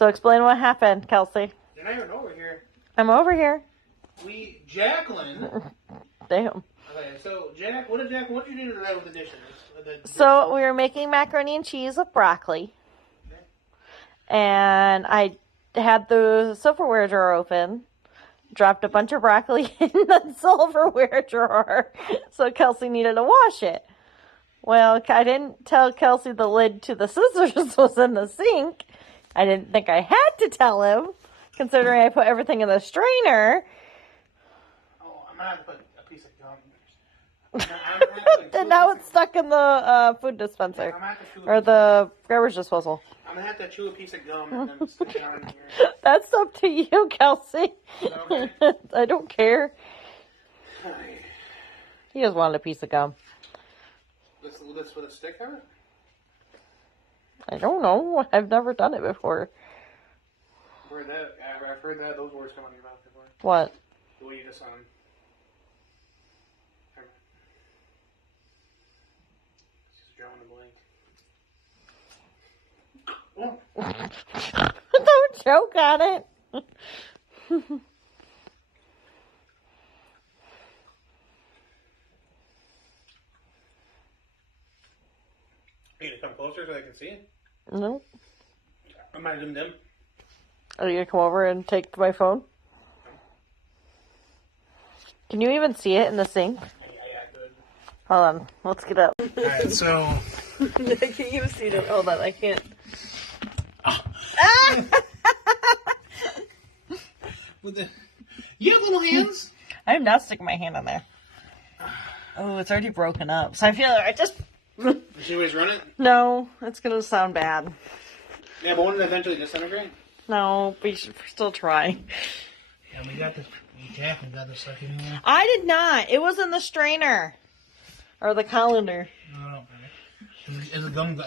So explain what happened, Kelsey. You're not even over here. I'm over here. Jacqueline. Damn. Okay, so what did you do today with the dishes? So we were making macaroni and cheese with broccoli. Okay. And I had the silverware drawer open. Dropped a bunch of broccoli in the silverware drawer. So Kelsey needed to wash it. Well, I didn't tell Kelsey the lid to the scissors was in the sink. I didn't think I had to tell him, considering I put everything in the strainer. Oh, I'm gonna have to put a piece of gum. And now it's stuck in the food dispenser. Or the garbage disposal. I'm gonna have to chew a piece of gum and then stick it on here. That's up to you, Kelsey. Okay. I don't care. Alright. He just wanted a piece of gum. This with a stick on it? I don't know. I've never done it before. I've heard that those words come out of your mouth before. What? The way you just just drawing a blank. Don't choke on it. You need to come closer so I can see it? No. I'm not dim. Are you going to come over and take my phone? Can you even see it in the sink? Yeah, good. Hold on. Let's get up. Alright, so... I can't even see it. Hold on. I can't. Ah! You have little hands? I'm not sticking my hand in there. Oh, it's already broken up. So I feel like I just... Should we always run it? No, it's going to sound bad. Yeah, but won't it eventually disintegrate? No, we should still try. Yeah, we got this. Jack, we got this stuck in here. I did not. It was in the strainer. Or the colander. No. Is the gum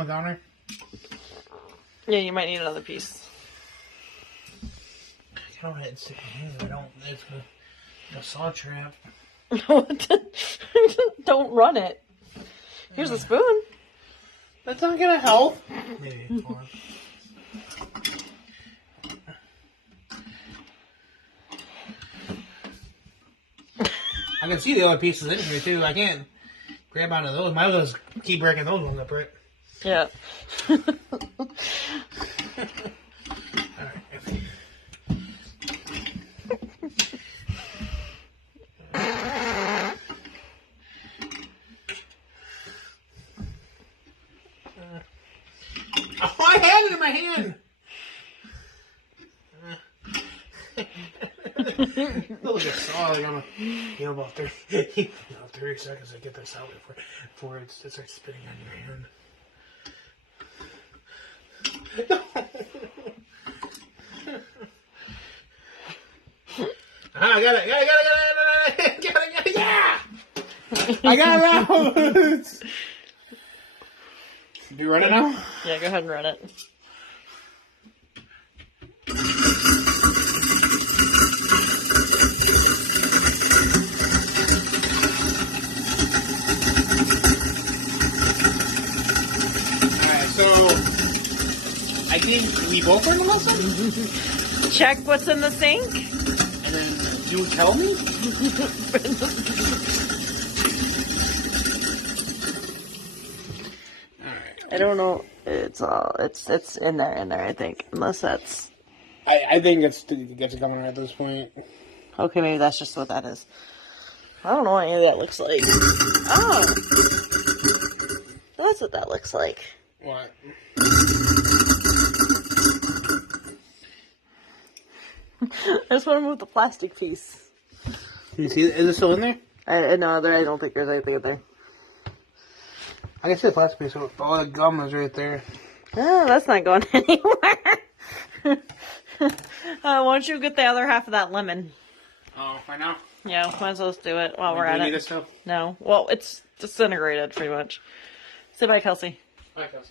a goner? Yeah, you might need another piece. I don't have to stick my hand. It's a saw trap. Don't run it. Here's a spoon. That's not gonna help. Maybe. Hold on. I can see the other pieces in here too. I can't grab onto those. Might as well just keep breaking those ones up, right? Yeah. Oh, I had it in my hand! Look at saw like I'm about 30 seconds to get this out before it starts spitting on your hand. I got it! Yeah! I got it out! Do you run it now? Yeah, go ahead and run it. Alright, so I think we both learned a lesson? Check what's in the sink. And then you tell me? I don't know. It's in there, I think. Unless that's... I think it's coming at this point. Okay, maybe that's just what that is. I don't know what any of that looks like. Oh! That's what that looks like. What? I just want to move the plastic piece. Can you see it? Is it still in there? No, I don't think there's anything in there. I can see the plastic piece. All the gum is right there. Oh, that's not going anywhere. Why don't you get the other half of that lemon? Oh, right now? Yeah, might as well just do it while we're Do at you need it. this stuff? No. Well, it's disintegrated, pretty much. Say bye, Kelsey. Bye, Kelsey.